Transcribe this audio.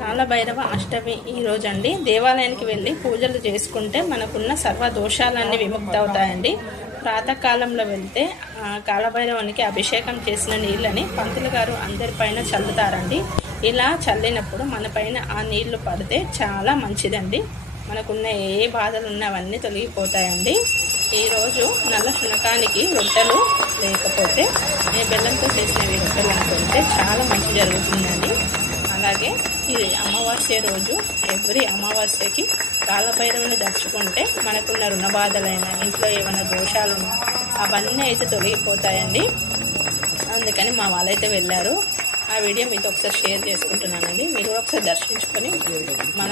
కాలభైరవ అష్టమి ఈరోజు అండి. దేవాలయానికి వెళ్ళి పూజలు చేసుకుంటే మనకున్న సర్వ దోషాలన్నీ విముక్తి అవుతాయండి. ప్రాతకాలంలో వెళ్తే కాలభైరవునికి అభిషేకం చేసిన నీళ్ళని పంతులు గారు అందరిపైన చల్లుతారండి. ఇలా చల్లినప్పుడు మన పైన ఆ నీళ్లు పడితే చాలా మంచిదండి. మనకున్న ఏ బాధలు ఉన్నవన్నీ తొలగిపోతాయండి. ఈరోజు నల్ల శునకానికి రొట్టెలు లేకపోతే బెల్లంతో చేసినవి రొట్టెలను పెడితే చాలా మంచి జరుగుతుందండి. అలాగే ఇది అమావాస్య రోజు ఎవ్రీ అమావాస్యకి కాలభైరవుని దర్శించుకుంటే మనకున్న రుణ బాధలైనా ఇంట్లో ఏమైనా దోషాలున్నా అవన్నీ అయితే తొలగిపోతాయండి. అందుకని మా వాళ్ళైతే వెళ్ళారు. ఆ వీడియో మీతో ఒకసారి షేర్ చేసుకుంటున్నానండి. మీరు కూడా ఒకసారి దర్శించుకొని మన